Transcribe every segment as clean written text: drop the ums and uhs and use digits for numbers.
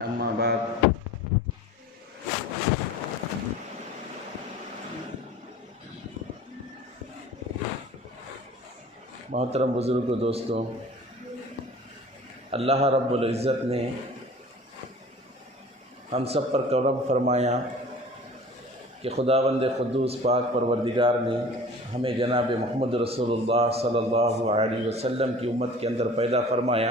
اما بعد محترم بزرگ و دوستوں، اللہ رب العزت نے ہم سب پر کرم فرمایا کہ خداوند قدوس پاک پروردگار نے ہمیں جناب محمد رسول اللہ صلی اللہ علیہ وسلم کی امت کے اندر پیدا فرمایا،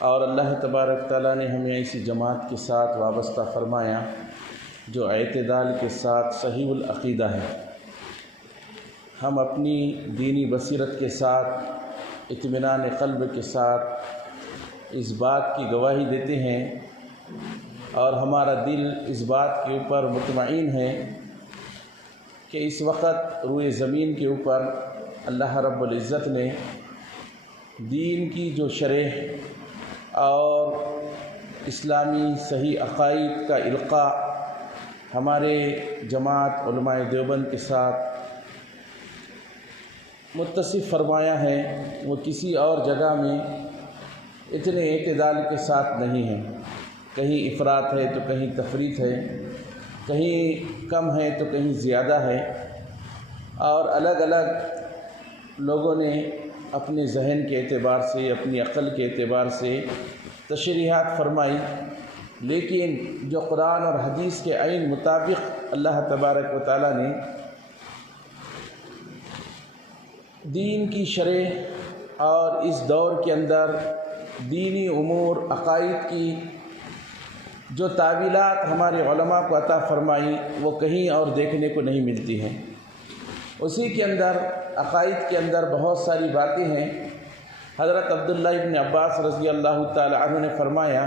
اور اللہ تبارک تعالیٰ نے ہمیں ایسی جماعت کے ساتھ وابستہ فرمایا جو اعتدال کے ساتھ صحیح العقیدہ ہے۔ ہم اپنی دینی بصیرت کے ساتھ، اطمینان قلب کے ساتھ اس بات کی گواہی دیتے ہیں، اور ہمارا دل اس بات کے اوپر مطمئن ہے کہ اس وقت روئے زمین کے اوپر اللہ رب العزت نے دین کی جو شرح اور اسلامی صحیح عقائد کا القاء ہمارے جماعت علماء دیوبند کے ساتھ متصف فرمایا ہے، وہ کسی اور جگہ میں اتنے اعتدال کے ساتھ نہیں ہے۔ کہیں افراط ہے تو کہیں تفریط ہے، کہیں کم ہے تو کہیں زیادہ ہے، اور الگ الگ لوگوں نے اپنے ذہن کے اعتبار سے، اپنی عقل کے اعتبار سے تشریحات فرمائی، لیکن جو قرآن اور حدیث کے عین مطابق اللہ تبارک و تعالیٰ نے دین کی شرح اور اس دور کے اندر دینی امور عقائد کی جو تعویلات ہمارے علماء کو عطا فرمائی، وہ کہیں اور دیکھنے کو نہیں ملتی ہیں۔ اسی کے اندر عقائد کے اندر بہت ساری باتیں ہیں۔ حضرت عبداللہ ابن عباس رضی اللہ تعالی عنہ نے فرمایا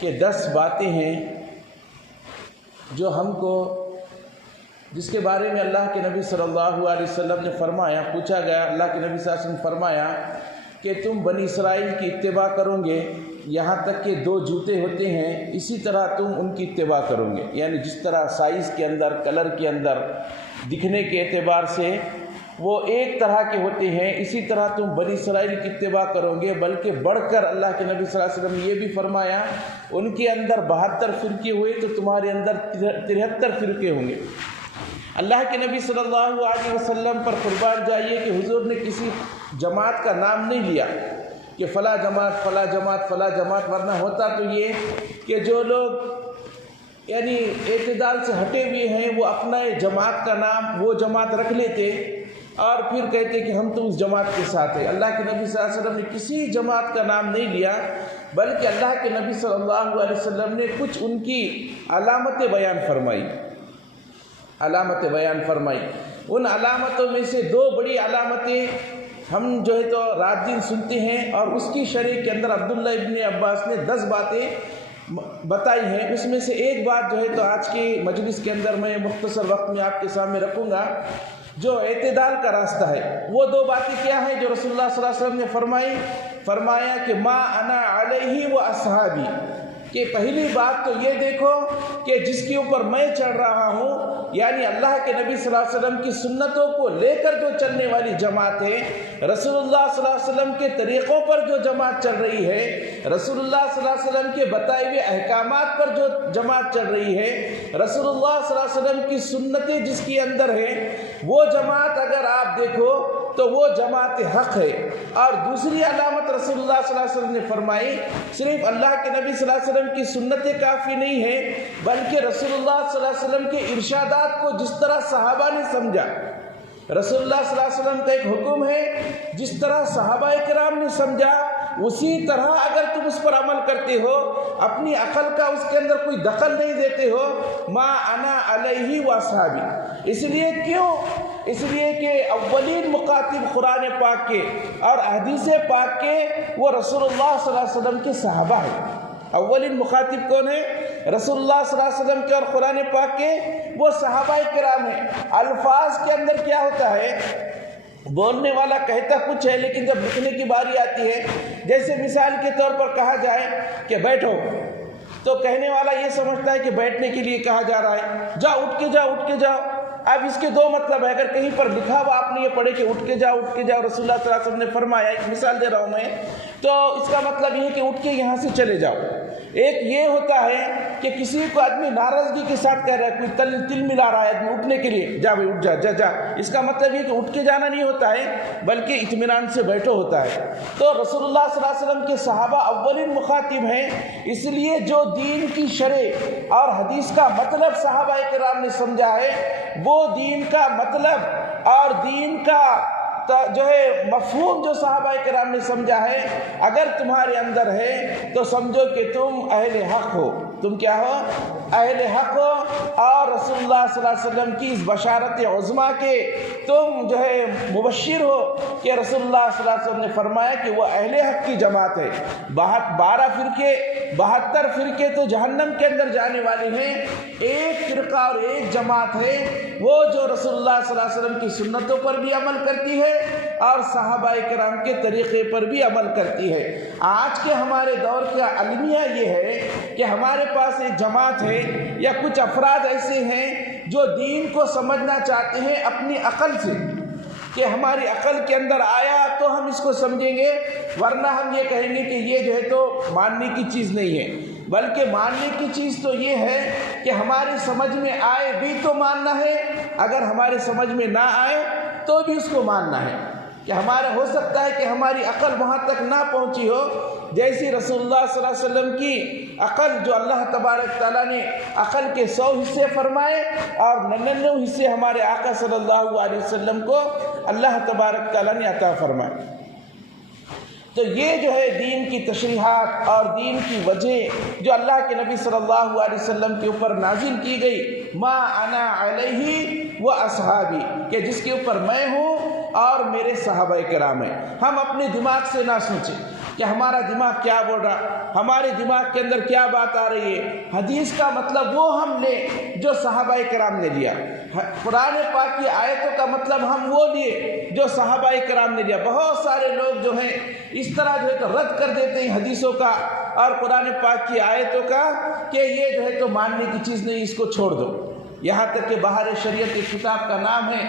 کہ 10 باتیں ہیں جو ہم کو، جس کے بارے میں اللہ کے نبی صلی اللہ علیہ وسلم نے فرمایا، پوچھا گیا، اللہ کے نبی صلی اللہ علیہ وسلم فرمایا کہ تم بنی اسرائیل کی اتباع کرو گے، یہاں تک کہ 2 جوتے ہوتے ہیں اسی طرح تم ان کی اتباع کرو گے، یعنی جس طرح سائز کے اندر، کلر کے اندر، دکھنے کے اعتبار سے وہ ایک طرح کے ہوتے ہیں، اسی طرح تم بنی اسرائیل کی اتباع کرو گے، بلکہ بڑھ کر اللہ کے نبی صلی اللہ علیہ وسلم نے یہ بھی فرمایا ان کے اندر 72 فرقے ہوئے تو تمہارے اندر 73 فرقے ہوں گے۔ اللہ کے نبی صلی اللہ علیہ وسلم پر قربان جائیے کہ حضور نے کسی جماعت کا نام نہیں لیا کہ فلاں جماعت فلاں جماعت فلاں جماعت، ورنہ ہوتا تو یہ کہ جو لوگ یعنی اعتدال سے ہٹے ہوئے ہیں وہ اپنا جماعت کا نام وہ جماعت رکھ لیتے اور پھر کہتے کہ ہم تو اس جماعت کے ساتھ ہیں۔ اللہ کے نبی صلی اللہ علیہ وسلم نے کسی جماعت کا نام نہیں لیا، بلکہ اللہ کے نبی صلی اللہ علیہ وسلم نے کچھ ان کی علامتیں بیان فرمائی، ان علامتوں میں سے 2 بڑی علامتیں ہم جو ہے تو رات دن سنتے ہیں، اور اس کی شرح کے اندر عبداللہ ابن عباس نے 10 باتیں بتائی ہیں۔ اس میں سے ایک بات جو ہے تو آج کی مجلس کے اندر میں مختصر وقت میں آپ کے سامنے رکھوں گا، جو اعتدال کا راستہ ہے۔ وہ 2 باتیں کیا ہیں جو رسول اللہ صلی اللہ علیہ وسلم نے فرمایا کہ ما انا علیہ و اصحابی، کہ پہلی بات تو یہ دیکھو کہ جس کے اوپر میں چڑھ رہا ہوں، یعنی اللہ کے نبی صلی اللہ علیہ وسلم کی سنتوں کو لے کر جو چلنے والی جماعت ہے، رسول اللہ صلی اللہ علیہ وسلم کے طریقوں پر جو جماعت چل رہی ہے، رسول اللہ صلی اللہ علیہ وسلم کے بتائے ہوئے احکامات پر جو جماعت چل رہی ہے، رسول اللہ صلی اللہ علیہ وسلم کی سنتیں جس کے اندر ہیں، وہ جماعت اگر آپ دیکھو تو وہ جماعت حق ہے۔ اور دوسری علامت رسول اللہ صلی اللہ علیہ وسلم نے فرمائی، صرف اللہ کے نبی صلی اللہ علیہ وسلم کی سنتیں کافی نہیں ہیں، بلکہ رسول اللہ صلی اللہ علیہ وسلم کے ارشادات کو جس طرح صحابہ نے سمجھا، رسول اللہ صلی اللہ علیہ وسلم کا ایک حکم ہے، جس طرح صحابہ کرام نے سمجھا اسی طرح اگر تم اس پر عمل کرتے ہو، اپنی عقل کا اس کے اندر کوئی دخل نہیں دیتے ہو، ما انا علیہ و اصحابی۔ اس لیے کیوں؟ اس لیے کہ اولین مخاطب قرآن پاک کے اور حدیث پاک کے وہ رسول اللہ صلی اللہ علیہ وسلم کے صحابہ ہیں۔ اولین مخاطب کون ہے؟ رسول اللہ صلی اللہ علیہ وسلم کے اور قرآن پاک کے وہ صحابہ کرام ہیں۔ الفاظ کے اندر کیا ہوتا ہے، بولنے والا کہتا کچھ ہے لیکن جب لکھنے کی باری آتی ہے، جیسے مثال کے طور پر کہا جائے کہ بیٹھو، تو کہنے والا یہ سمجھتا ہے کہ بیٹھنے کے لیے کہا جا رہا ہے، جاؤ اٹھ کے جاؤ۔ اب اس کے 2 مطلب ہے، اگر کہیں پر لکھا ہوا آپ نے یہ پڑھے کہ اٹھ کے جاؤ رسول اللہ صلی اللہ علیہ وسلم نے فرمایا، ایک مثال دے رہا ہوں میں، تو اس کا مطلب یہ ہے کہ اٹھ کے یہاں سے چلے جاؤ۔ ایک یہ ہوتا ہے کہ کسی کو آدمی ناراضگی کے ساتھ کہہ رہا ہے، کوئی تل ملا رہا ہے آدمی اٹھنے کے لیے، جا بھائی اٹھ جا جا، اس کا مطلب یہ کہ اٹھ کے جانا نہیں ہوتا ہے بلکہ اطمینان سے بیٹھو ہوتا ہے۔ تو رسول اللہ صلی اللہ علیہ وسلم کے صحابہ اولین مخاطب ہیں، اس لیے جو دین کی شرح اور حدیث کا مطلب صحابہ کرام نے سمجھا ہے، وہ دین کا مطلب اور دین کا جو ہے مفہوم جو صحابہ کرام نے سمجھا ہے، اگر تمہارے اندر ہے تو سمجھو کہ تم اہل حق ہو۔ تم کیا ہو؟ اہل حق ہو، اور رسول اللہ صلی اللہ علیہ وسلم کی اس بشارت عظمیٰ کے تم جو ہے مبشر ہو کہ رسول اللہ صلی اللہ علیہ وسلم نے فرمایا کہ وہ اہل حق کی جماعت ہے۔ 12 فرقے 72 فرقے تو جہنم کے اندر جانے والے ہیں، ایک فرقہ اور ایک جماعت ہے وہ جو رسول اللہ صلی اللہ علیہ وسلم کی سنتوں پر بھی عمل کرتی ہے اور صحابہ کرام کے طریقے پر بھی عمل کرتی ہے۔ آج کے ہمارے دور کا المیہ یہ ہے کہ ہمارے پاس ایک جماعت ہے یا کچھ افراد ایسے ہیں جو دین کو سمجھنا چاہتے ہیں اپنی عقل سے، کہ ہماری عقل کے اندر آیا تو ہم اس کو سمجھیں گے، ورنہ ہم یہ کہیں گے کہ یہ جو ہے تو ماننے کی چیز نہیں ہے، بلکہ ماننے کی چیز تو یہ ہے کہ ہماری سمجھ میں آئے بھی تو ماننا ہے، اگر ہمارے سمجھ میں نہ آئے تو بھی اس کو ماننا ہے، کہ ہمارا ہو سکتا ہے کہ ہماری عقل وہاں تک نہ پہنچی ہو جیسی رسول اللہ صلی اللہ علیہ وسلم کی عقل، جو اللہ تبارک تعالیٰ نے عقل کے 100 حصے فرمائے اور 99 حصے ہمارے آقا صلی اللہ علیہ وسلم کو اللہ تبارک تعالیٰ نے عطا فرمائے۔ تو یہ جو ہے دین کی تشریحات اور دین کی وجہ جو اللہ کے نبی صلی اللہ علیہ وسلم کے اوپر نازل کی گئی، ما انا علیہ و اصحابی، کہ جس کے اوپر میں ہوں اور میرے صحابہ کرام ہیں۔ ہم اپنے دماغ سے نہ سوچیں کہ ہمارا دماغ کیا بول رہا، ہمارے دماغ کے اندر کیا بات آ رہی ہے۔ حدیث کا مطلب وہ ہم لیں جو صحابہ کرام نے لیا، قرآن پاک کی آیتوں کا مطلب ہم وہ لیے جو صحابہ کرام نے لیا۔ بہت سارے لوگ جو ہیں اس طرح جو ہے تو رد کر دیتے ہیں حدیثوں کا اور قرآن پاک کی آیتوں کا کہ یہ جو ہے تو ماننے کی چیز نہیں، اس کو چھوڑ دو۔ یہاں تک کہ بہار شریعت کی کتاب کا نام ہے،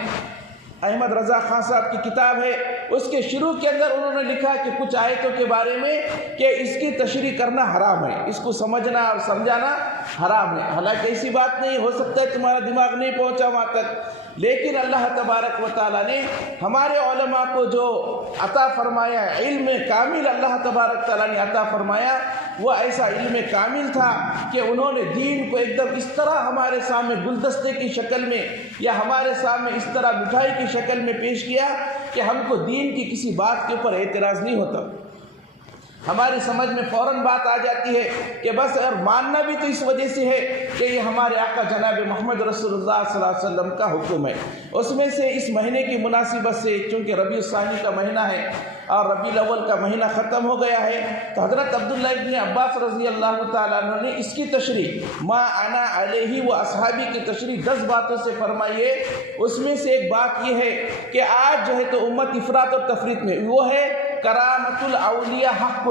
احمد رضا خان صاحب کی کتاب ہے، اس کے شروع کے اندر انہوں نے لکھا کہ کچھ آیتوں کے بارے میں کہ اس کی تشریح کرنا حرام ہے، اس کو سمجھنا اور سمجھانا حرام ہے۔ حالانکہ ایسی بات نہیں، ہو سکتا ہے تمہارا دماغ نہیں پہنچا وہاں تک، لیکن اللہ تبارک و تعالیٰ نے ہمارے علماء کو جو عطا فرمایا، علم کامل اللہ تبارک تعالیٰ نے عطا فرمایا، وہ ایسا علم کامل تھا کہ انہوں نے دین کو ایک دم اس طرح ہمارے سامنے گلدستے کی شکل میں یا ہمارے سامنے اس طرح مٹھائی کی شکل میں پیش کیا کہ ہم کو دین کی کسی بات کے اوپر اعتراض نہیں ہوتا۔ ہماری سمجھ میں فوراً بات آ جاتی ہے کہ بس، اور ماننا بھی تو اس وجہ سے ہے کہ یہ ہمارے آقا جناب محمد رسول اللہ صلی اللہ علیہ وسلم کا حکم ہے۔ اس میں سے اس مہینے کی مناسبت سے، چونکہ ربیع الثانی کا مہینہ ہے اور ربیع الاول کا مہینہ ختم ہو گیا ہے، تو حضرت عبداللہ ابن عباس رضی اللہ تعالیٰ عنہ نے اس کی تشریح ما انا علیہ و اصحابی کی تشریح 10 باتوں سے فرمائی ہے۔ اس میں سے ایک بات یہ ہے کہ آج جو ہے تو امت افراط اور تفریط میں، وہ ہے کرامت الاولیاء حق،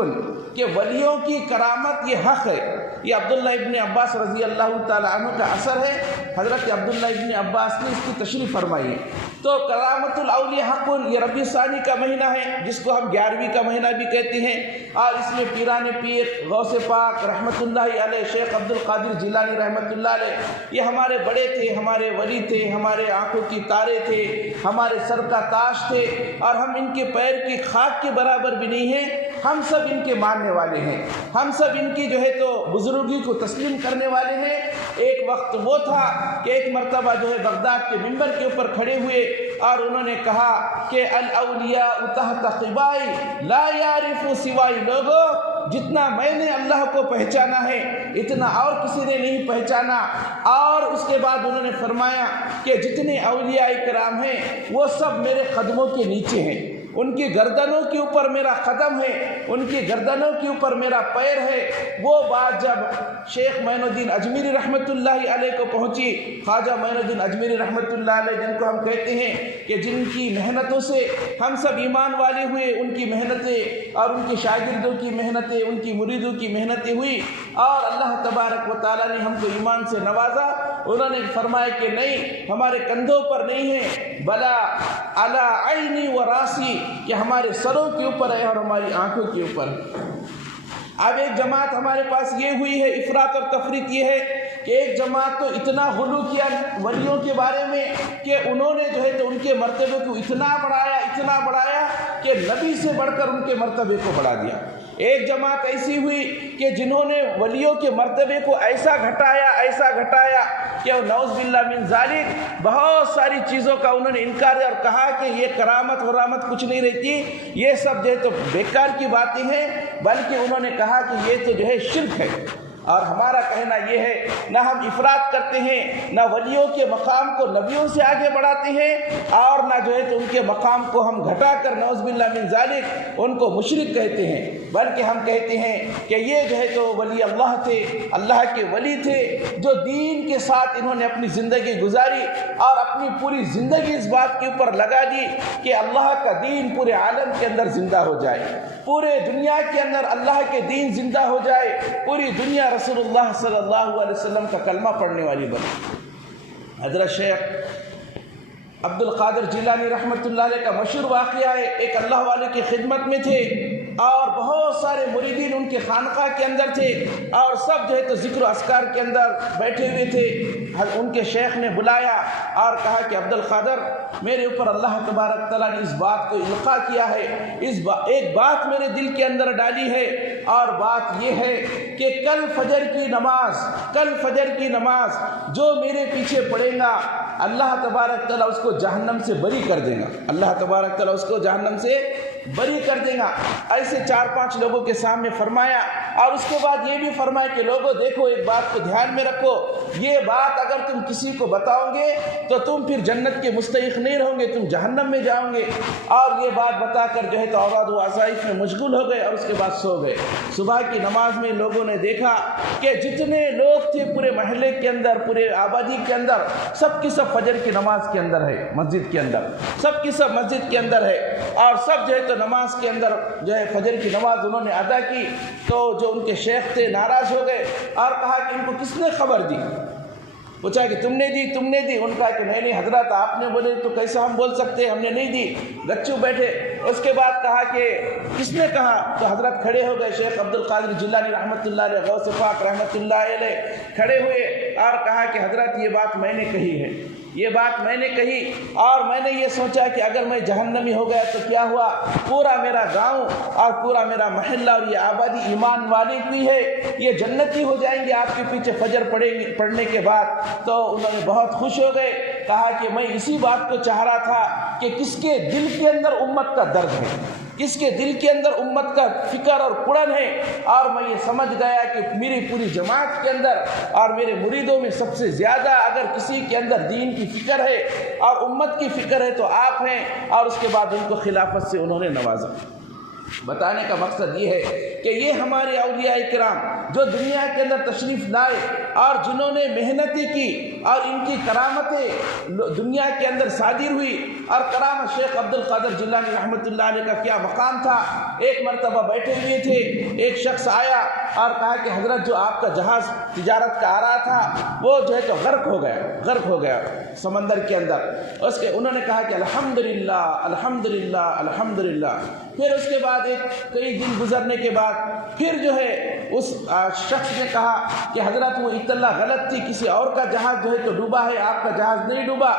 کہ ولیوں کی کرامت یہ حق ہے۔ یہ عبداللہ ابن عباس رضی اللہ تعالیٰ عنہ کا اثر ہے، حضرت عبداللہ ابن عباس نے اس کی تشریح فرمائی ہے۔ تو کرامت الاولیاء حق، یہ ربیع ثانی کا مہینہ ہے جس کو ہم 11ویں کا مہینہ بھی کہتے ہیں، اور اس میں پیران پیر غوث پاک رحمۃ اللہ علیہ، شیخ عبد القادر جیلانی رحمۃ اللہ علیہ، یہ ہمارے بڑے تھے، ہمارے ولی تھے، ہمارے آنکھوں کی تارے تھے، ہمارے سر کا تاج تھے، اور ہم ان کے پیر کی خاک کے برابر بھی نہیں ہیں، ہم سب ان کے ماننے والے ہیں، ہم سب ان کی جو ہے تو بزرگی کو تسلیم کرنے والے ہیں۔ ایک وقت وہ تھا کہ ایک مرتبہ جو ہے بغداد کے منبر کے اوپر کھڑے ہوئے اور انہوں نے کہا کہ الاولیاء تحت قبائی لا یعرف سوائی، لوگوں جتنا میں نے اللہ کو پہچانا ہے اتنا اور کسی نے نہیں پہچانا۔ اور اس کے بعد انہوں نے فرمایا کہ جتنے اولیاء کرام ہیں وہ سب میرے قدموں کے نیچے ہیں، ان کی گردنوں کے اوپر میرا قدم ہے، ان کی گردنوں کے اوپر میرا پیر ہے۔ وہ بات جب شیخ معین الدین اجمیری رحمۃ اللہ علیہ کو پہنچی، خواجہ معین الدین اجمیری رحمۃ اللہ علیہ جن کو ہم کہتے ہیں کہ جن کی محنتوں سے ہم سب ایمان والے ہوئے، ان کی محنتیں اور ان کے شاگردوں کی محنتیں، ان کی مریدوں کی محنتیں ہوئی اور اللہ تبارک و تعالیٰ نے ہم کو ایمان سے نوازا۔ انہوں نے فرمایا کہ نہیں، ہمارے کندھوں پر نہیں ہے، بلا علی عینی و راسی، کہ ہمارے سروں کے اوپر ہے اور ہماری آنکھوں کے اوپر۔ اب ایک جماعت ہمارے پاس یہ ہوئی ہے، افراط اور تفریط یہ ہے کہ ایک جماعت تو اتنا غلو کیا ولیوں کے بارے میں کہ انہوں نے جو ہے تو ان کے مرتبے کو اتنا بڑھایا کہ نبی سے بڑھ کر ان کے مرتبے کو بڑھا دیا۔ ایک جماعت ایسی ہوئی کہ جنہوں نے ولیوں کے مرتبے کو ایسا گھٹایا کہ نعوذ باللہ من ذالک بہت ساری چیزوں کا انہوں نے انکار کیا اور کہا کہ یہ کرامت ورامت کچھ نہیں رہتی، یہ سب جو ہے تو بیکار کی باتیں ہیں، بلکہ انہوں نے کہا کہ یہ تو جو ہے شرک ہے۔ اور ہمارا کہنا یہ ہے، نہ ہم افراط کرتے ہیں، نہ ولیوں کے مقام کو نبیوں سے آگے بڑھاتے ہیں، اور نہ جو ہے تو ان کے مقام کو ہم گھٹا کر نعوذ باللہ من ذالک ان کو مشرک کہتے ہیں، بلکہ ہم کہتے ہیں کہ یہ جو ہے تو ولی اللہ تھے، اللہ کے ولی تھے، جو دین کے ساتھ انہوں نے اپنی زندگی گزاری اور اپنی پوری زندگی اس بات کے اوپر لگا دی کہ اللہ کا دین پورے عالم کے اندر زندہ ہو جائے، پورے دنیا کے اندر اللہ کے دین زندہ ہو جائے، پوری دنیا رسول اللہ صلی اللہ علیہ وسلم کا کلمہ پڑھنے والی بنے۔ حضرت شیخ عبد القادر جیلانی رحمۃ اللہ علیہ کا مشہور واقعہ ہے، ایک اللہ والے کی خدمت میں تھے اور بہت سارے مریدین ان کے خانقاہ کے اندر تھے اور سب جو ہے تو ذکر و اذکار کے اندر بیٹھے ہوئے تھے۔ ان کے شیخ نے بلایا اور کہا کہ عبد القادر، میرے اوپر اللہ تبارک تعالیٰ نے اس بات کو القاء کیا ہے، ایک بات میرے دل کے اندر ڈالی ہے، اور بات یہ ہے کہ کل فجر کی نماز جو میرے پیچھے پڑھے گا، اللہ تبارک تعالیٰ اس کو جہنم سے بری کر دے گا، اللہ تبارک تعالیٰ اس کو جہنم سے بری کر دے گا۔ ایسے 4-5 لوگوں کے سامنے فرمایا، اور اس کے بعد یہ بھی فرمایا کہ لوگوں دیکھو، ایک بات کو دھیان میں رکھو، یہ بات اگر تم کسی کو بتاؤ گے تو تم پھر جنت کے مستحق نہیں رہو گے، تم جہنم میں جاؤ گے۔ اور یہ بات بتا کر جو ہے تو اوراد و وظائف میں مشغول ہو گئے اور اس کے بعد سو گئے۔ صبح کی نماز میں لوگوں نے دیکھا کہ جتنے لوگ تھے پورے محلے کے اندر، پورے آبادی کے اندر، سب کی سب فجر کی نماز کے اندر ہے، مسجد کے اندر، سب کی سب مسجد کے اندر ہے، اور سب جو ہے تو نماز کے اندر جو ہے فجر کی نماز انہوں نے ادا کی۔ تو جو ان کے شیخ تھے ناراض ہو گئے اور کہا کہ ان کو کس نے خبر دی؟ پوچھا کہ تم نے دی؟ ان کا کہ نہیں حضرت آپ نے بولے تو کیسا ہم بول سکتے، ہم نے نہیں دی، گچو بیٹھے۔ اس کے بعد کہا کہ کس نے کہا؟ تو حضرت کھڑے ہو گئے، شیخ عبد القادر جیلانی رحمۃ اللہ علیہ، غوث پاک رحمۃ اللہ علیہ کھڑے ہوئے اور کہا کہ حضرت یہ بات میں نے کہی ہے، اور میں نے یہ سوچا کہ اگر میں جہنمی ہو گیا تو کیا ہوا، پورا میرا گاؤں اور پورا میرا محلہ اور یہ آبادی ایمان والی بھی ہے، یہ جنتی ہو جائیں گے آپ کے پیچھے فجر پڑھنے کے بعد۔ تو انہوں نے بہت خوش ہو گئے، کہا کہ میں اسی بات کو چاہ رہا تھا کہ کس کے دل کے اندر امت کا درد ہے، کس کے دل کے اندر امت کا فکر اور کڑن ہے، اور میں یہ سمجھ گیا کہ میری پوری جماعت کے اندر اور میرے مریدوں میں سب سے زیادہ اگر کسی کے اندر دین کی فکر ہے اور امت کی فکر ہے تو آپ ہیں۔ اور اس کے بعد ان کو خلافت سے انہوں نے نوازا۔ بتانے کا مقصد یہ ہے کہ یہ ہمارے اولیاء کرام جو دنیا کے اندر تشریف لائے اور جنہوں نے محنتیں کی اور ان کی کرامتیں دنیا کے اندر صادر ہوئی، اور کرامت شیخ عبد القادر جیلانی رحمۃ اللہ علیہ کا کیا مقام تھا۔ ایک مرتبہ بیٹھے ہوئے تھے، ایک شخص آیا اور کہا کہ حضرت جو آپ کا جہاز تجارت کا آ رہا تھا وہ جو ہے تو غرق ہو گیا سمندر کے اندر۔ انہوں نے کہا کہ الحمدللہ الحمدللہ الحمدللہ۔ پھر اس کے بعد کئی دن گزرنے کے بعد پھر جو ہے اس شخص نے کہا کہ حضرت وہ اطلاع غلط تھی، کسی اور کا جہاز جو ہے تو ڈوبا ہے، آپ کا جہاز نہیں ڈوبا،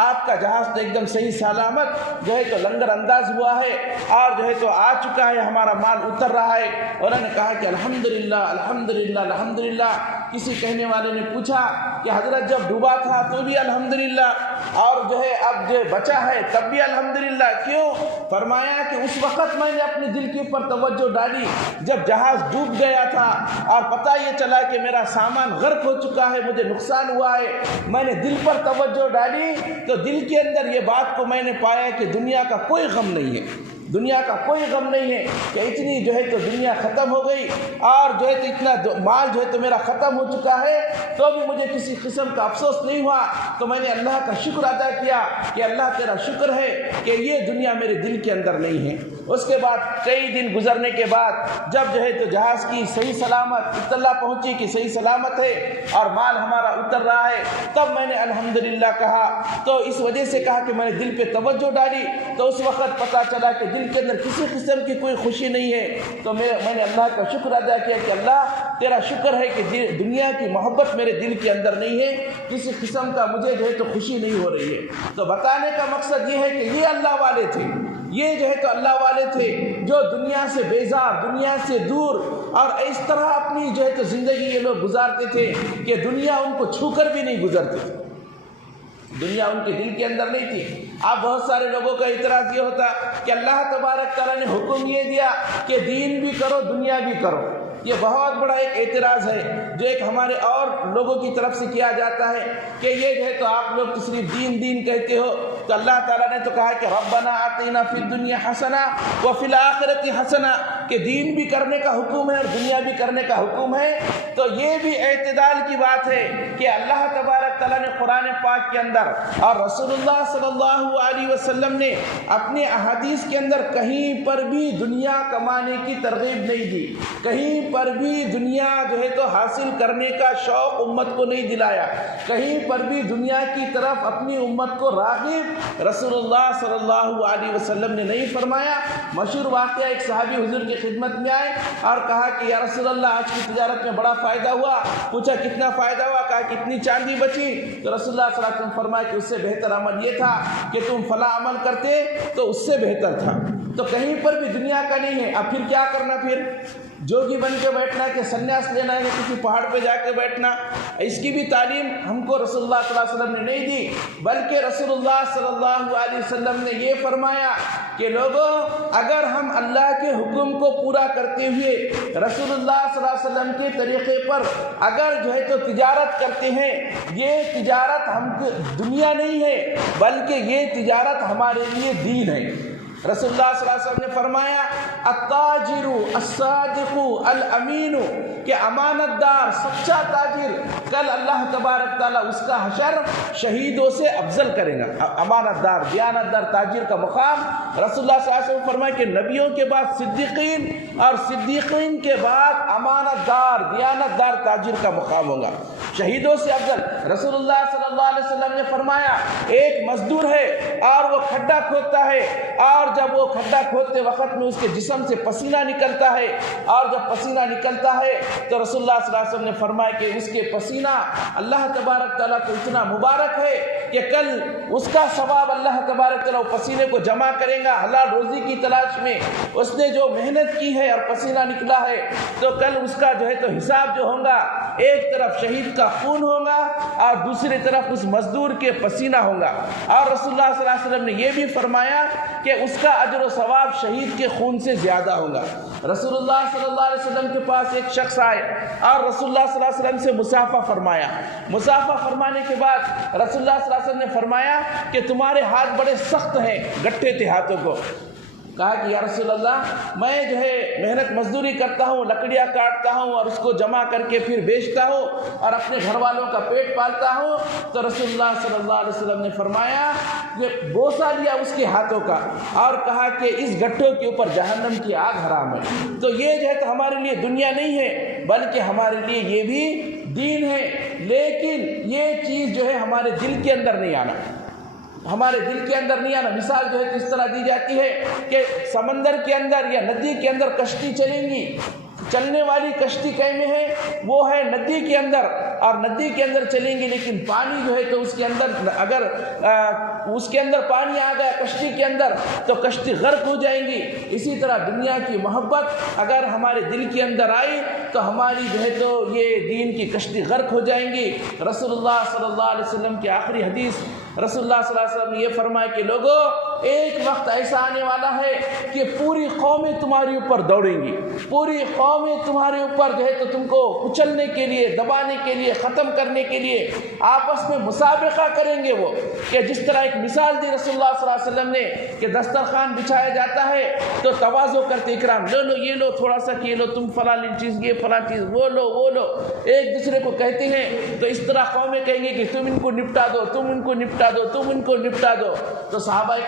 آپ کا جہاز تو ایک دم صحیح سلامت جو ہے تو لنگر انداز ہوا ہے اور جو ہے تو آ چکا ہے، ہمارا مال اتر رہا ہے۔ انہوں نے کہا کہ الحمدللہ الحمدللہ الحمدللہ۔ کسی کہنے والے نے پوچھا کہ حضرت جب ڈوبا تھا تو بھی الحمدللہ، اور جو ہے اب جو بچا ہے تب بھی الحمدللہ، کیوں؟ فرمایا کہ اس وقت میں نے اپنے دل کے اوپر توجہ ڈالی جب جہاز ڈوب گیا تھا اور پتہ یہ چلا کہ میرا سامان غرق ہو چکا ہے، مجھے نقصان ہوا ہے، میں نے دل پر توجہ ڈالی تو دل کے اندر یہ بات کو میں نے پایا کہ دنیا کا کوئی غم نہیں ہے، دنیا کا کوئی غم نہیں ہے کہ اتنی جو ہے تو دنیا ختم ہو گئی اور جو ہے تو اتنا مال جو ہے تو میرا ختم ہو چکا ہے تو بھی مجھے کسی قسم کا افسوس نہیں ہوا۔ تو میں نے اللہ کا شکر ادا کیا کہ اللہ تیرا شکر ہے کہ یہ دنیا میرے دل کے اندر نہیں ہے۔ اس کے بعد کئی دن گزرنے کے بعد جب جو ہے تو جہاز کی صحیح سلامت اطلاع پہنچی کہ صحیح سلامت ہے اور مال ہمارا اتر رہا ہے، تب میں نے الحمدللہ کہا۔ تو اس وجہ سے کہا کہ میں نے دل پہ توجہ ڈالی، تو اس وقت پتہ چلا کہ دل کے اندر کسی قسم کی کوئی خوشی نہیں ہے۔ تو میں نے اللہ کا شکر ادا کیا کہ اللہ تیرا شکر ہے کہ دنیا کی محبت میرے دل کے اندر نہیں ہے، کسی قسم کا مجھے جو ہے تو خوشی نہیں ہو رہی ہے۔ تو بتانے کا مقصد یہ ہے کہ یہ اللہ والے تھے، یہ جو ہے تو اللہ والے تھے جو دنیا سے بیزار، دنیا سے دور، اور اس طرح اپنی جو ہے تو زندگی یہ لوگ گزارتے تھے کہ دنیا ان کو چھو کر بھی نہیں گزرتی تھی، دنیا ان کے دل کے اندر نہیں تھی۔ اب بہت سارے لوگوں کا اعتراض یہ ہوتا کہ اللہ تبارک تعالیٰ نے حکم یہ دیا کہ دین بھی کرو دنیا بھی کرو۔ یہ بہت بڑا ایک اعتراض ہے جو ایک ہمارے اور لوگوں کی طرف سے کیا جاتا ہے کہ یہ جو ہے تو آپ لوگ تو صرف دین دین کہتے ہو، تو اللہ تعالیٰ نے تو کہا کہ ربنا آتینا فی الدنیا حسنہ وفی الآخرۃ حسنہ، کہ دین بھی کرنے کا حکم ہے اور دنیا بھی کرنے کا حکم ہے۔ تو یہ بھی اعتدال کی بات ہے کہ اللہ تبارک تعالیٰ نے قرآن پاک کے اندر اور رسول اللہ صلی اللہ علیہ وسلم نے اپنے احادیث کے اندر کہیں پر بھی دنیا کمانے کی ترغیب نہیں دی، کہیں پر بھی دنیا جو ہے تو حاصل کرنے کا شوق امت کو نہیں دلایا، کہیں پر بھی دنیا کی طرف اپنی امت کو راغب رسول اللہ صلی اللہ علیہ وسلم نے نہیں فرمایا۔ مشہور واقعہ، ایک صحابی حضور کی خدمت میں آئے اور کہا کہ یا رسول اللہ آج کی تجارت میں بڑا فائدہ ہوا۔ پوچھا کتنا فائدہ ہوا؟ کہا کتنی چاندی بچی؟ تو رسول اللہ صلی اللہ علیہ وسلم فرمایا کہ اس سے بہتر عمل یہ تھا کہ تم فلاں عمل کرتے تو اس سے بہتر تھا۔ تو کہیں پر بھی دنیا کا نہیں ہے۔ اب پھر کیا کرنا؟ پھر جوگی بن کے بیٹھنا کہ سنیاس لینا ہے، کسی پہاڑ پہ جا کے بیٹھنا؟ اس کی بھی تعلیم ہم کو رسول اللہ صلی اللہ علیہ وسلم نے نہیں دی، بلکہ رسول اللہ صلی اللہ علیہ وسلم نے یہ فرمایا کہ لوگوں اگر ہم اللہ کے حکم کو پورا کرتے ہوئے رسول اللہ صلی اللہ علیہ وسلم کے طریقے پر اگر جو ہے تو تجارت کرتے ہیں، یہ تجارت ہم دنیا نہیں ہے بلکہ یہ تجارت ہمارے لیے دین ہے۔ رسول اللہ صلی اللہ علیہ وسلم نے فرمایا التاجر الصادق الامین، کہ امانت دار سچا تاجر کل اللہ تبارک تعالیٰ اس کا حشر شہیدوں سے افضل کرے گا۔ امانت دار، دیانت دار تاجر کا مقام رسول اللہ صلی اللہ علیہ وسلم فرمایا کہ نبیوں کے بعد صدیقین اور صدیقین کے بعد امانت دار دیانت دار تاجر کا مقام ہوگا، شہیدوں سے افضل۔ رسول اللہ صلی اللہ علیہ وسلم نے فرمایا ایک مزدور ہے اور وہ کھڈا کھودتا ہے، اور جب وہ کھڈا کھودتے وقت میں اس کے جسم سے پسینہ نکلتا ہے، اور جب پسینہ نکلتا ہے تو رسول اللہ صلی اللہ علیہ وسلم نے فرمایا کہ اس کے پسینہ اللہ تبارک تعالیٰ کو اتنا مبارک ہے کہ کل اس کا ثواب اللہ تبارک تعالیٰ پسینے کو جمع کرے گا حلال روزی کی تلاش میں۔ اس نے جو محنت کی ہے اور پسینہ نکلا ہے تو کل اس کا جو ہے تو حساب جو ہوگا، ایک طرف شہید کا خون ہوگا اور دوسری طرف اس مزدور کے پسینہ ہوگا۔ اور رسول اللہ صلی اللہ علیہ وسلم نے یہ بھی فرمایا کہ اس کا اجر و ثواب شہید کے خون سے زیادہ ہوگا۔ رسول اللہ صلی اللہ علیہ وسلم کے پاس ایک شخص آئے اور رسول اللہ صلی اللہ علیہ وسلم سے مصافحہ فرمایا۔ مصافحہ فرمانے کے بعد رسول اللہ صلی اللہ علیہ وسلم نے فرمایا کہ تمہارے ہاتھ بڑے سخت ہیں، گٹھے تھے ہاتھوں کو۔ کہا کہ یا رسول اللہ میں جو ہے محنت مزدوری کرتا ہوں، لکڑیاں کاٹتا ہوں اور اس کو جمع کر کے پھر بیچتا ہوں اور اپنے گھر والوں کا پیٹ پالتا ہوں۔ تو رسول اللہ صلی اللہ علیہ وسلم نے فرمایا کہ بوسہ لیا اس کے ہاتھوں کا اور کہا کہ اس گٹھوں کے اوپر جہنم کی آگ حرام ہے۔ تو یہ جو ہے تو ہمارے لیے دنیا نہیں ہے بلکہ ہمارے لیے یہ بھی دین ہے، لیکن یہ چیز جو ہے ہمارے دل کے اندر نہیں آنا، ہمارے دل کے اندر نہیں آنا۔ مثال جو ہے اس طرح دی جاتی ہے کہ سمندر کے اندر یا ندی کے اندر کشتی چلیں گی، چلنے والی کشتی کہیں میں ہے وہ ہے ندی کے اندر، اور ندی کے اندر چلیں گی لیکن پانی جو ہے تو اس کے اندر اگر اس کے اندر پانی آ گیا کشتی کے اندر تو کشتی غرق ہو جائیں گی۔ اسی طرح دنیا کی محبت اگر ہمارے دل کے اندر آئی تو ہماری جو ہے تو یہ دین کی کشتی غرق ہو جائیں گی۔ رسول اللہ صلی اللہ علیہ وسلم کی آخری حدیث رسول اللہ صلی اللہ علیہ وسلم نے یہ فرمایا کہ لوگوں ایک وقت ایسا آنے والا ہے کہ پوری قومیں تمہارے اوپر دوڑیں گی، پوری قومیں تمہارے اوپر جو ہے تو تم کو کچلنے کے لیے، دبانے کے لیے، ختم کرنے کے لیے آپس میں مسابقہ کریں گے۔ وہ کہ جس طرح ایک مثال دی رسول اللہ صلی اللہ علیہ وسلم نے کہ دسترخوان بچھایا جاتا ہے تو تواضع کرتے اکرام، لو لو یہ لو تھوڑا سا یہ لو، تم فلاں چیز یہ فلاں چیز وہ لو وہ لو، ایک دوسرے کو کہتے ہیں۔ تو اس طرح قومیں کہیں گے کہ تم ان کو نپٹا دو، تم ان کو نپٹا دو، تم ان کو نپٹا دو۔ تو صحابہ